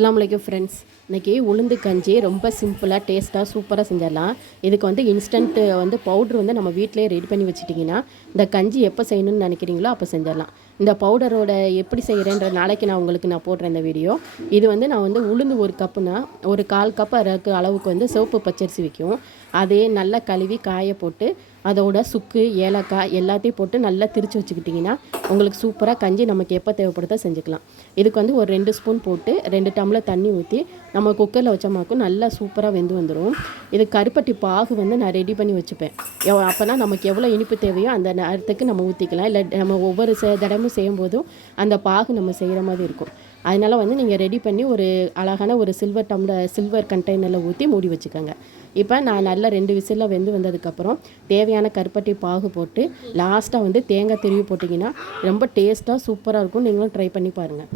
அஸ்ஸலாமு அலைக்கும் ஃப்ரெண்ட்ஸ். இன்றைக்கி உளுந்து கஞ்சி ரொம்ப சிம்பிளாக டேஸ்ட்டாக சூப்பராக செஞ்சிடலாம். இதுக்கு வந்து இன்ஸ்டன்ட்டு வந்து பவுட்ரு வந்து நம்ம வீட்டிலே ரெடி பண்ணி வச்சுட்டிங்கன்னா இந்த கஞ்சி எப்போ செய்யணும்னு நினைக்கிறீங்களோ அப்போ செஞ்சிடலாம். இந்த பவுடரோட எப்படி செய்கிறேன்ற நாளைக்கு நான் போடுறேன் இந்த வீடியோ. இது வந்து நான் வந்து உளுந்து ஒரு கப்புனா ஒரு 1/4 கப் அளவுக்கு வந்து சிவப்பு பச்சரிசி வைக்கும். அதே நல்லா கழுவி காய போட்டு அதோட சுக்கு ஏலக்காய் எல்லாத்தையும் போட்டு நல்லா திரித்து வச்சுக்கிட்டிங்கன்னா உங்களுக்கு சூப்பராக கஞ்சி நமக்கு எப்போ தேவைப்படுதோ செஞ்சுக்கலாம். இதுக்கு வந்து ஒரு 2 ஸ்பூன் போட்டு 2 டம்ளர் தண்ணி ஊற்றி நம்ம குக்கரில் வச்சோமாக்கும் நல்லா சூப்பராக வெந்து வந்துடும். இது கருப்பட்டி பாகு வந்து நான் ரெடி பண்ணி வச்சுப்பேன். அப்போனா நமக்கு எவ்வளோ இனிப்பு தேவையோ அந்த நேரத்துக்கு நம்ம ஊற்றிக்கலாம். இல்லை நம்ம ஒவ்வொரு தடமும் செய்யும்போதும் அந்த பாகு நம்ம செய்கிற மாதிரி இருக்கும். அதனால் வந்து நீங்கள் ரெடி பண்ணி ஒரு அழகான ஒரு சில்வர் கண்டெய்னரில் ஊற்றி மூடி வச்சுக்கோங்க. இப்போ நான் நல்லா 2 விசிலில் வெந்து வந்ததுக்கப்புறம் தேவையான கருப்பட்டி பாகு போட்டு லாஸ்ட்டாக வந்து தேங்காய் திருவி போட்டிங்கன்னா ரொம்ப டேஸ்ட்டாக சூப்பராக இருக்கும். நீங்களும் ட்ரை பண்ணி பாருங்கள்.